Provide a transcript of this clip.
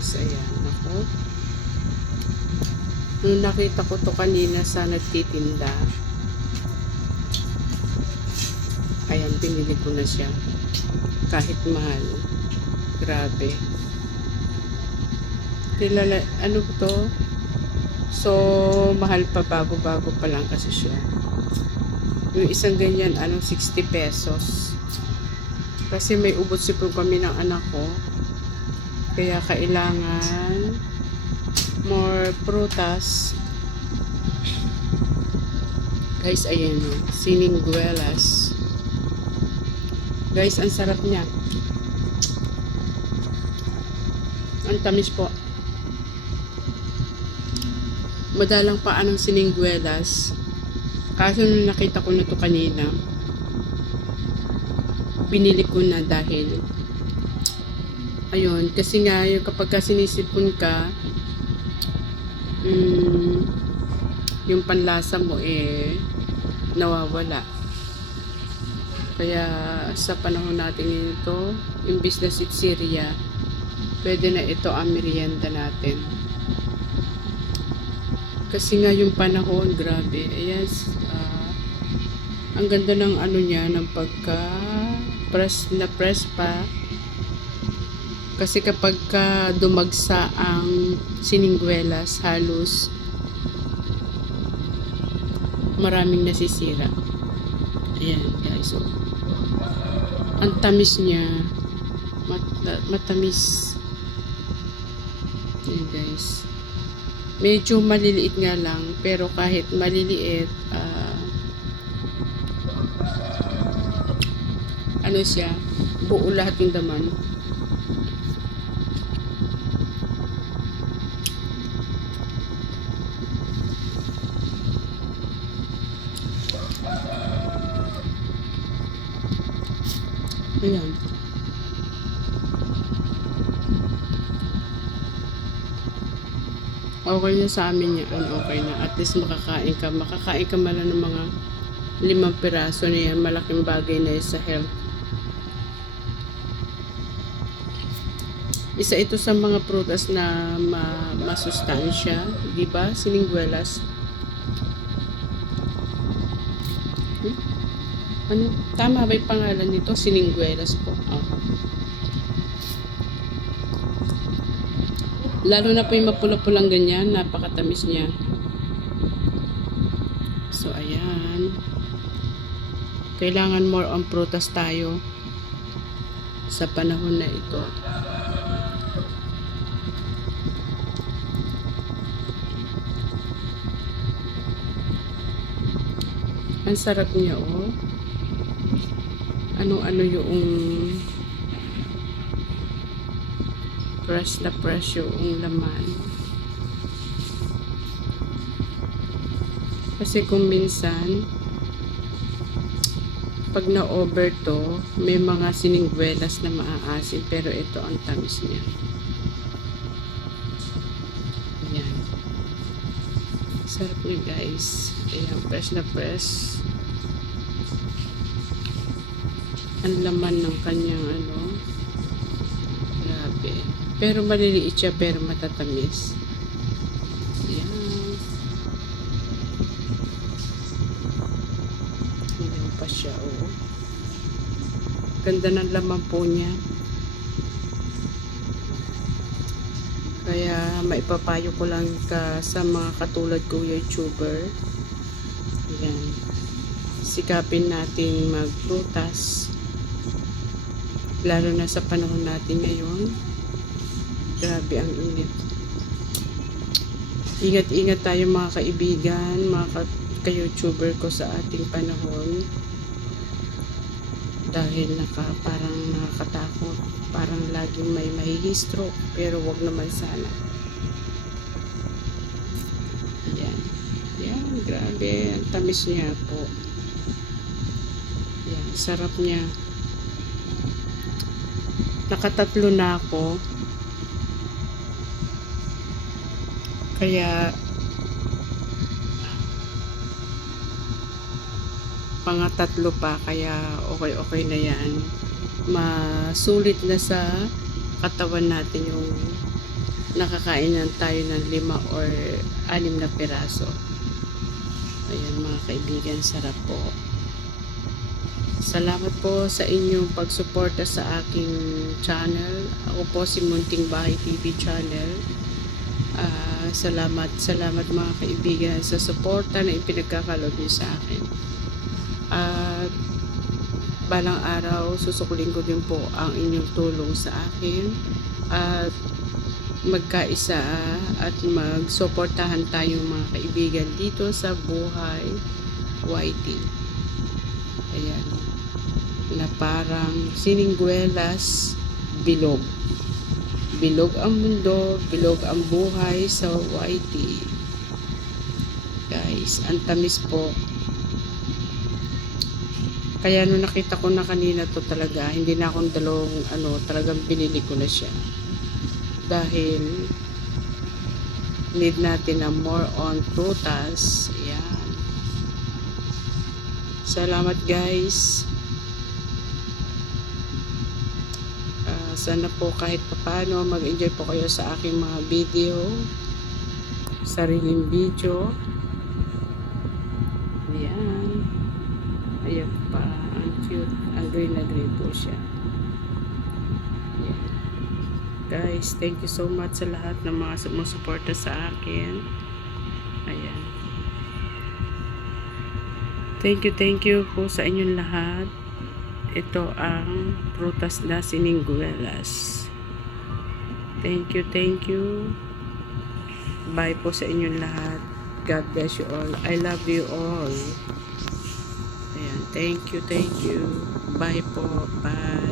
guys, ayan, ako. Nung nakita ko to kanina sa nagtitinda, ayan, pinili ko na siya. Kahit mahal. Grabe. Kilala, ano to? So, mahal pa, bago-bago pa lang kasi siya. Yung isang ganyan, 60 pesos. Kasi may ubot sipon kami ng anak ko. Kaya kailangan more prutas. Guys, ayan o. Siningguelas. Guys, ang sarap niya. Ang tamis po. Madalang pa anong siningguelas. Kaso nung nakita ko na to kanina, binili ko na dahil ayun, kasi nga yung kapag sinisipon ka, yung panlasa mo nawawala. Kaya sa panahon natin ito, imbis na sitsirya, pwede na ito ang merienda natin. Kasi nga yung panahon, grabe. Yes, ang ganda ng niya, ng pagka press pa. Kasi kapag dumagsa ang siningguelas, halos maraming nasisira. Ayan guys, so ang tamis niya, matamis. Ayan guys, medyo maliliit nga lang, pero kahit maliliit, siya, buo lahat yung daman. Ayan. Okay na sa amin yan. Okay na. At least makakain ka. Makakain ka mala ng mga 5 piraso na yan. Malaking bagay na sa health. Isa ito sa mga prutas na masustansya, di ba? Siningguelas. Ano? Tama ba yung pangalan nito? Siningguelas po. Lalo na po yung mapula-pulang ganyan, napakatamis niya. So, ayan. Kailangan more on prutas tayo sa panahon na ito. Ang sarap niya, oh. Ano-ano yung fresh na fresh yung laman. Kasi kung minsan, pag na-over to, may mga siningguelas na maaasin, pero ito ang tamis niya. Ayan. Sarap niya guys. Ayan, fresh na fresh. Ang laman ng kanyang grabe. Pero maliliit siya, pero matatamis. Ayan. Ayan pa siya, oh. Ganda ng laman po niya. Kaya maipapayo ko lang sa mga katulad ko YouTuber. Ayan. Sikapin natin magprutas. Lalo na sa panahon natin ngayon. Grabe ang init. Ingat-ingat tayo mga kaibigan, mga ka-YouTuber ko sa ating panahon. Dahil parang nakakatakot. Parang laging may mahi-stroke. Pero wag naman sana. Ayan. Ayan, grabe. Ang tamis niya po. Ayan, sarap niya. Nakatatlo na ako. Kaya pangatatlo pa, kaya okay na yan. Masulit na sa katawan natin yung nakakain lang tayo ng 5 or 6 na piraso. Ayan mga kaibigan, sarap po. Salamat po sa inyong pagsuporta sa aking channel. Ako po si Munting Bahay TV channel. Salamat mga kaibigan sa suporta na ipinagkakaloob niyo sa akin. At balang araw, susukulin ko din po ang inyong tulong sa akin. At magkaisa at magsuportahan tayong mga kaibigan dito sa Buhay YT. Ayan. Na parang siningguelas, bilog. Bilog ang mundo, bilog ang buhay sa YT. Guys, ang tamis po. Kaya nung nakita ko na kanina to talaga, hindi na akong talagang binili ko na siya. Dahil need natin na more on prutas. Ayan. Salamat guys. Sana po kahit paano mag-enjoy po kayo sa aking mga video, sariling video. Ayan. Ayan pa, ang cute, ang green na green po siya. Ayan. Guys, thank you so much sa lahat ng mga sumusuporta sa akin. Ayan. Thank you po sa inyong lahat. Ito ang prutas na siningguelas. Thank you. Bye po sa inyong lahat. God bless you all. I love you all. Ayan, thank you. Bye po. Bye.